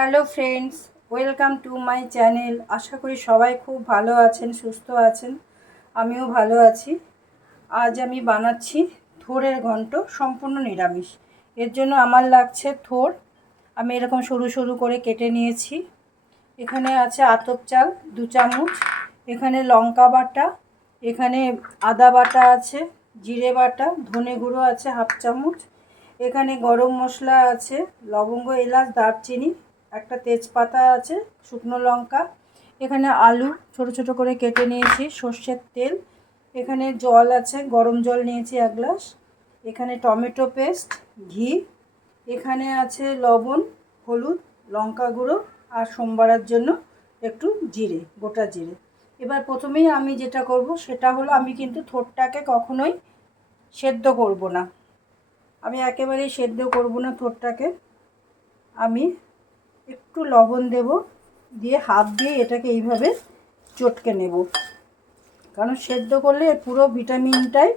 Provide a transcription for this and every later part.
Hello friends welcome to my channel আশা করি সবাই খুব ভালো আছেন, সুস্থ আছেন। আমিও ভালো আছি। আজ আমি বানাচ্ছি থোরের ঘন্ট, সম্পূর্ণ নিরামিষ। এর জন্য আমার লাগছে থোর। আমি এরকম সরু সরু করে কেটে নিয়েছি। এখানে আছে আতপ চাল, দু চামচ। এখানে লঙ্কা বাটা। এখানে আদা বাটা আছে, জিরে বাটা, ধনে গুঁড়ো আছে হাফ চামচ। এখানে গরম মশলা আছে, লবঙ্গ, এলাচ, দারচিনি। একটা তেজপাতা আছে, শুকনো লঙ্কা। এখানে আলু ছোট ছোট করে কেটে নিয়েছি, সর্ষের তেল। এখানে জল আছে, গরম জল নিয়েছি এক গ্লাস। এখানে টমেটো পেস্ট, ঘি। এখানে আছে লবণ, হলুদ, লঙ্কা গুঁড়ো আর সোমবারের জন্য একটু জিরে, গোটা জিরে। এবার প্রথমেই আমি যেটা করব সেটা হলো আমি কিন্তু থোরটাকে কখনোই সেদ্ধ করব না। আমি একেবারেই সেদ্ধ করব না থোরটাকে আমি একটু লবণ দেব, দিয়ে হাত দিয়ে এটাকে এইভাবে চটকে নেব। কারণ সেদ্ধ করলে পুরো ভিটামিনটাই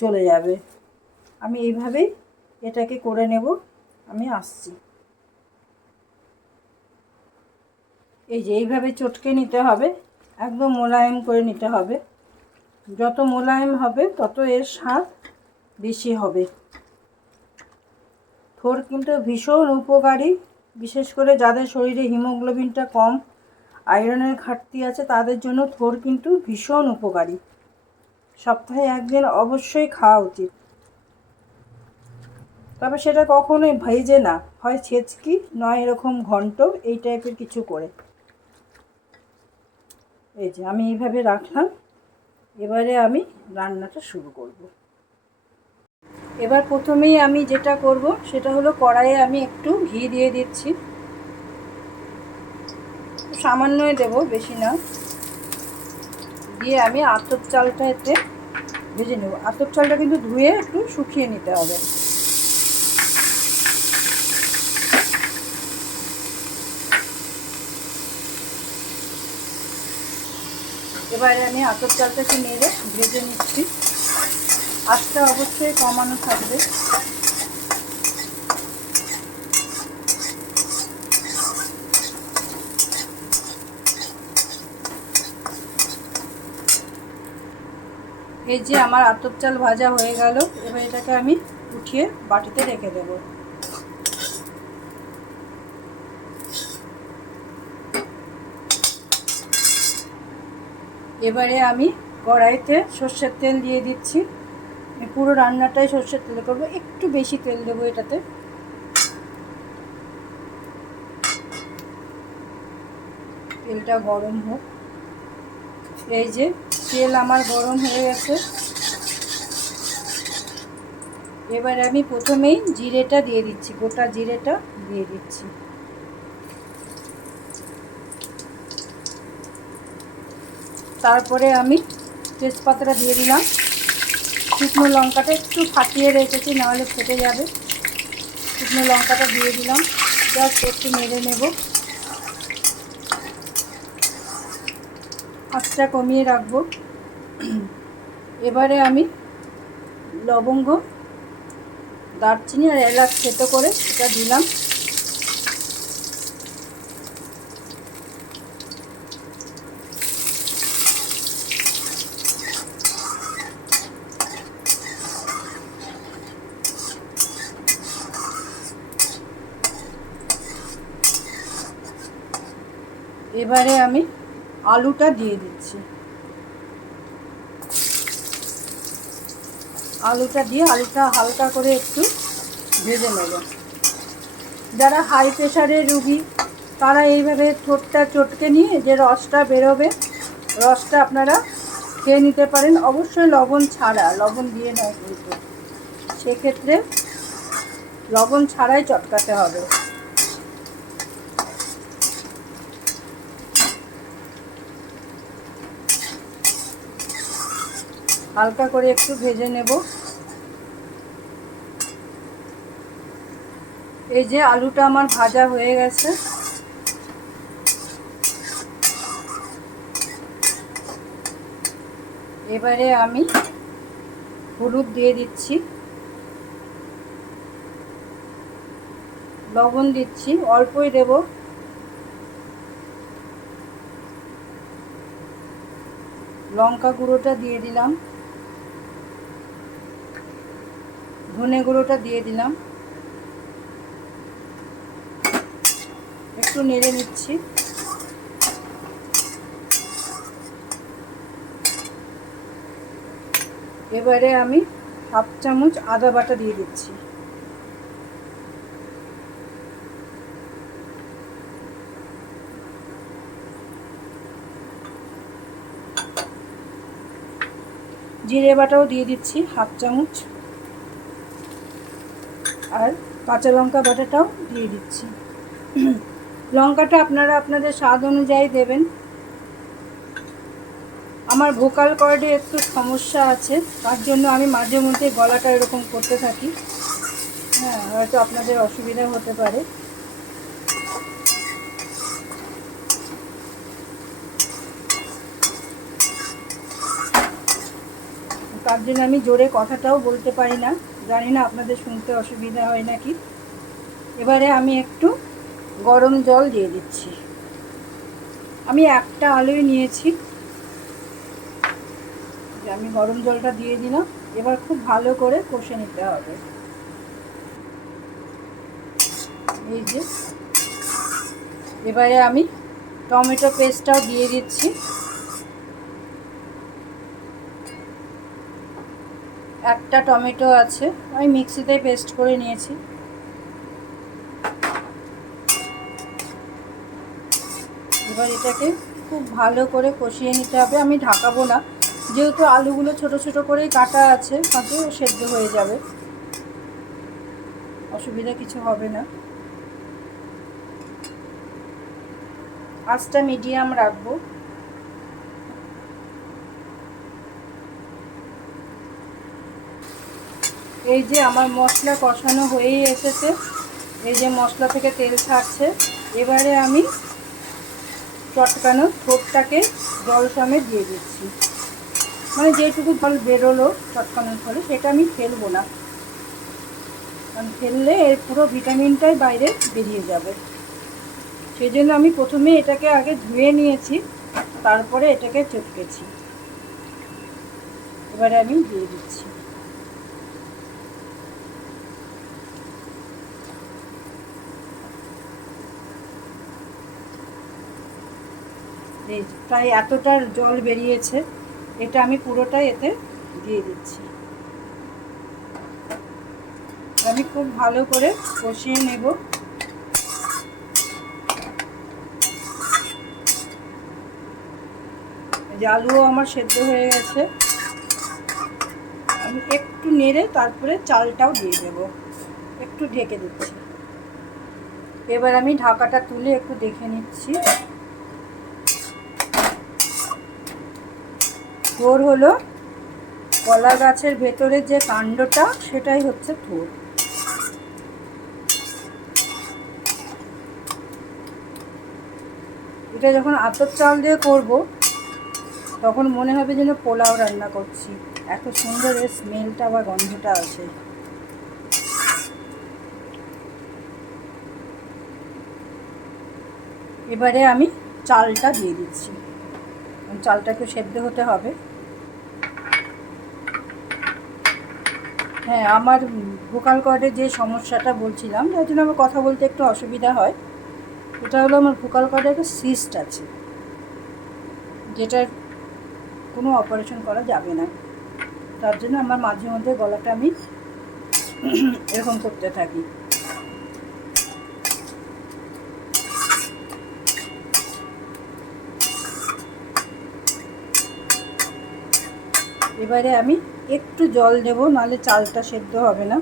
চলে যাবে। আমি এইভাবেই এটাকে করে নেব, আমি আসছি। এই যে এইভাবে চটকে নিতে হবে, একদম মোলায়েম করে নিতে হবে। যত মোলায়েম হবে, তত এর স্বাদ বেশি হবে। থোর কিন্তু ভীষণ উপকারী বিশেষ করে যাদের শরীরে হিমোগ্লোবিনটা কম, আয়রনের ঘাটতি আছে, তাদের জন্য থোর কিন্তু ভীষণ উপকারী। সপ্তাহে একদিন অবশ্যই খাওয়া উচিত। তবে সেটা কখনোই ভেজে না, হয় ছেচকি, নয় এরকম ঘন্ট, এই টাইপের কিছু করে। এই যে, আমি এইভাবে রাখলাম। এবারে আমি রান্নাটা শুরু করব। এবার প্রথমেই আমি যেটা করব, সেটা হলো কড়াইয়ে আমি একটু ঘি দিয়ে দিচ্ছি। সামান্যই দেব, বেশি না। দিয়ে আমি আতপ চালটা এতে ভেজে নেব। আতপ চালটা কিন্তু ধুয়ে একটু শুকিয়ে নিতে হবে। এবারে আমি আতপ চালটাকে নেড়ে ভেজে নিচ্ছি। আজটা অবশ্যই কমানো থাকবে। এই যে আমার আতপ চাল ভাজা হয়ে গেল, এবার এটাকে আমি উঠিয়ে বাটিতে রেখে দেব। এবারে আমি কড়াইতে সর্ষের তেল দিয়ে দিচ্ছি। পুরো রান্নাটাই সর্ষের তেলে করব। একটু বেশি তেল দেবো এটাতে। তেলটা গরম হোক। এই যে, তেল আমার গরম হয়ে গেছে। এবার আমি প্রথমেই জিরেটা দিয়ে দিচ্ছি, গোটা জিরেটা দিয়ে দিচ্ছি। তারপরে আমি তেজপাতাটা দিয়ে দিলাম। শুকনো লঙ্কাটা একটু ফাটিয়ে রেখেছি, নাহলে ফেটে যাবে। শুকনো লঙ্কাটা দিয়ে দিলাম, জাস্ট একটু নেড়ে নেব। আঁচটা কমিয়ে রাখব। এবারে আমি লবঙ্গ, দারচিনি আর এলাচ থেতো করে সেটা দিলাম। এবারে আমি আলুটা দিয়ে দিচ্ছি। আলুটা দিয়ে আলুটা হালকা করে একটু ভেজে নেব। যারা হাই প্রেশারের রুগী, তারা এইভাবে ঠোঁটটা চটকে নিয়ে যে রসটা বেরোবে, রসটা আপনারা খেয়ে নিতে পারেন। অবশ্যই লবণ ছাড়া, লবণ দিয়ে নয় কিন্তু। সেক্ষেত্রে লবণ ছাড়াই চটকাতে হবে। হালকা করে একটু ভেজে নেব। এই যে আলুটা আমার ভাজা হয়ে গেছে। এবারে আমি হলুদ দিয়ে দিচ্ছি। লবণ দিচ্ছি, অল্পই দেব। লঙ্কা গুঁড়োটা দিয়ে দিলাম। ধনে গুঁড়োটা দিয়ে দিলাম। একটু নেড়ে নিচ্ছি। এবারে আমি হাফ চামচ আদা বাটা দিয়ে দিচ্ছি। জিরে বাটাও দিয়ে দিচ্ছি হাফ চামচ। আর কাঁচা লঙ্কা বাটাটাও দিয়ে দিচ্ছি। লঙ্কাটা আপনারা আপনাদের স্বাদ অনুযায়ী দেবেন। আমার ভোকাল কর্ডে একটু সমস্যা আছে, তার জন্য আমি মাঝে মধ্যে গলাটা এরকম করতে থাকি। হ্যাঁ হয়তো আপনাদের অসুবিধা হতে পারে। তার জন্য আমি জোরে কথাটাও বলতে পারি না। জানি না, আপনাদের শুনতে অসুবিধা হয় নাকি? এবারে আমি একটু গরম জল দিয়ে দিচ্ছি। আমি একটা আলুই নিয়েছি। আমি গরম জলটা দিয়ে দিলাম, এবার খুব ভালো করে কষে নিতে হবে। এই যে, এবারে আমি টমেটো পেস্টটাও দিয়ে দিচ্ছি। একটা টমেটো আছে, আমি মিক্সিতে পেস্ট করে নিয়েছি। এবার এটাকে খুব ভালো করে কষিয়ে নিতে হবে। আমি ঢাকাবো না, যেহেতু আলুগুলো ছোট ছোট করেই কাটা আছে হয়তো সেদ্ধ হয়ে যাবে। অসুবিধা কিছু হবে না। আঁচটা মিডিয়াম রাখব। এই যে আমার মশলা কষানো হয়েই এসেছে। এই যে মশলা থেকে তেল ছাড়ছে। এবারে আমি চটকানো থোপটাকে জল সমেত দিয়ে দিচ্ছি। মানে যেটুকু জল বেরোলো চটকানোর ফলে, সেটা আমি ফেলব না। কারণ ফেললে এর পুরো ভিটামিনটাই বাইরে বেরিয়ে যাবে। সেই জন্য আমি প্রথমে এটাকে আগে ধুয়ে নিয়েছি, তারপরে এটাকে চটকেছি। এবারে আমি দিয়ে দিচ্ছি। প্রায় এতটার জল বেরিয়েছে, এটা আমি পুরোটাই এতে দিয়ে দিচ্ছি। আমি খুব ভালো করে কষিয়ে নেব। আলুও আমার সেদ্ধ হয়ে গেছে। আমি একটু নেড়ে তারপরে চালটাও দিয়ে দেব। একটু ঢেকে দিচ্ছি। এবার আমি ঢাকাটা তুলে একটু দেখে নিচ্ছি। থোর হলো কলা গাছের ভেতরে যে কাণ্ডটা, সেটাই হচ্ছে থোর। এটা যখন আতর চাল দিয়ে করব, তখন মনে হবে যেন পোলাও রান্না করছি। এত সুন্দর এর স্মেলটা বা গন্ধটা আছে এবারে আমি চালটা দিয়ে দিচ্ছি। চালটাকে সেদ্ধ হতে হবে। হ্যাঁ আমার ভোকাল কর্ডে যে সমস্যাটা বলছিলাম যার জন্য আমার কথা বলতে একটু অসুবিধা হয়। ওটা হলো আমার ভোকাল কর্ডে একটা সিস্ট আছে, যেটার কোনো অপারেশন করা যাবে না। তার জন্য আমার মাঝে মধ্যে গলাটা আমি এরকম করতে থাকি। এবারে আমি একটু জল দেব, নাহলে চালটা সেদ্ধ হবে না।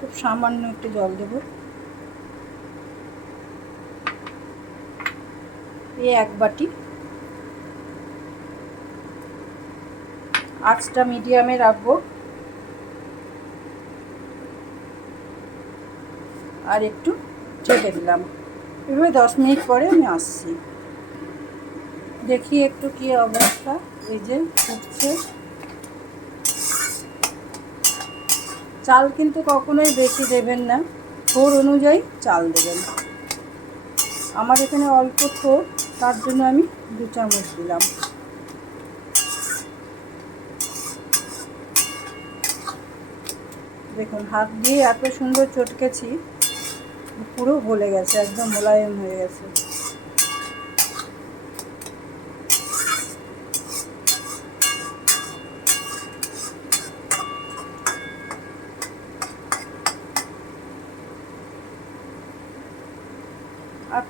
খুব সামান্য একটু জল দেব। এই এক বাটি। আঁচটা মিডিয়ামে রাখব। আর একটু ঢেকে দিলাম এভাবে দশ মিনিট পরে আমি আসছি। দেখি একটু কি অবস্থা। এই যে ফুটছে। চাল কিন্তু কখনোই বেশি দেবেন না। থোর অনুযায়ী চাল দেবেন। আমার এখানে অল্প থোর, তার জন্য আমি দু চামচ দিলাম। দেখুন, হাত দিয়ে এত সুন্দর চটকেছি, পুরো গলে গেছে, একদম মোলায়েম হয়ে গেছে।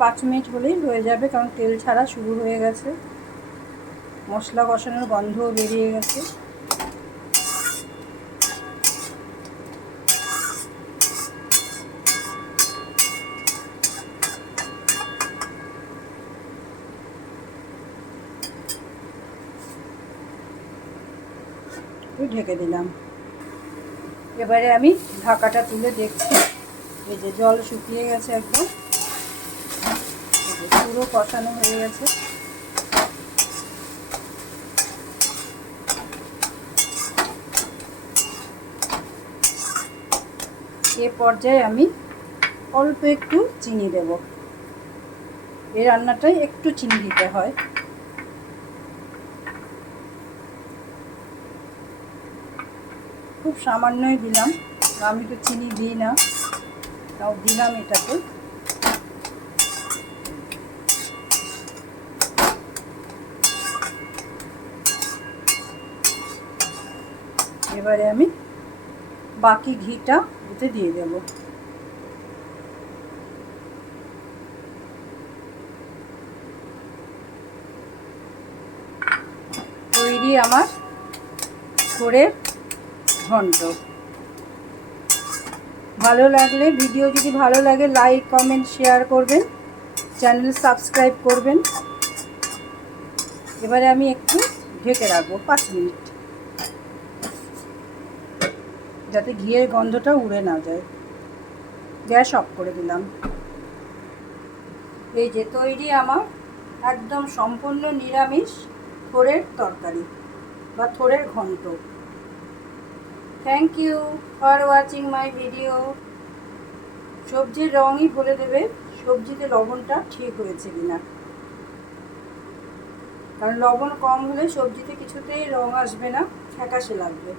পাঁচ মিনিট হলেই হয়ে যাবে, কারণ তেল ছাড়া শুরু হয়ে গেছে। মশলা কষানোর গন্ধও বেরিয়ে গেছে। ঢেকে দিলাম। এবারে আমি ঢাকাটা তুলে দেখছি। এই যে জল শুকিয়ে গেছে একদম। পুরো কষানো হয়ে গেছে। এ পর্যায়ে আমি অল্প একটু চিনি দেব। এই রান্নাটায় একটু চিনি দিতে হয়। খুব সামান্যই দিলাম। আমি তো চিনি দিই না, তাও দিলাম এটাতে এবারে আমি বাকি ঘিটা এতে দিয়ে দেব। তৈরি আমার ছোড়ের ঘন্ট। ভালো লাগলে, ভিডিও যদি ভালো লাগে লাইক কমেন্ট শেয়ার করবেন। চ্যানেল সাবস্ক্রাইব করবেন। এবারে আমি একটু ঢেকে রাখব পাঁচ মিনিট। যাতে ঘিয়ের গন্ধটা উড়ে না যায়। গ্যাস অফ করে দিলাম। এই যে তৈরি আমার একদম সম্পূর্ণ নিরামিষ থোড়ের তরকারি বা থোড়ের ঘন্ট। Thank you for watching my video সবজির রঙই বলে দেবে, সবজিতে লবণটা ঠিক হয়েছে কিনা। কারণ লবণ কম হলে সবজিতে কিছুতেই রং আসবে না, ফ্যাকাশে লাগবে।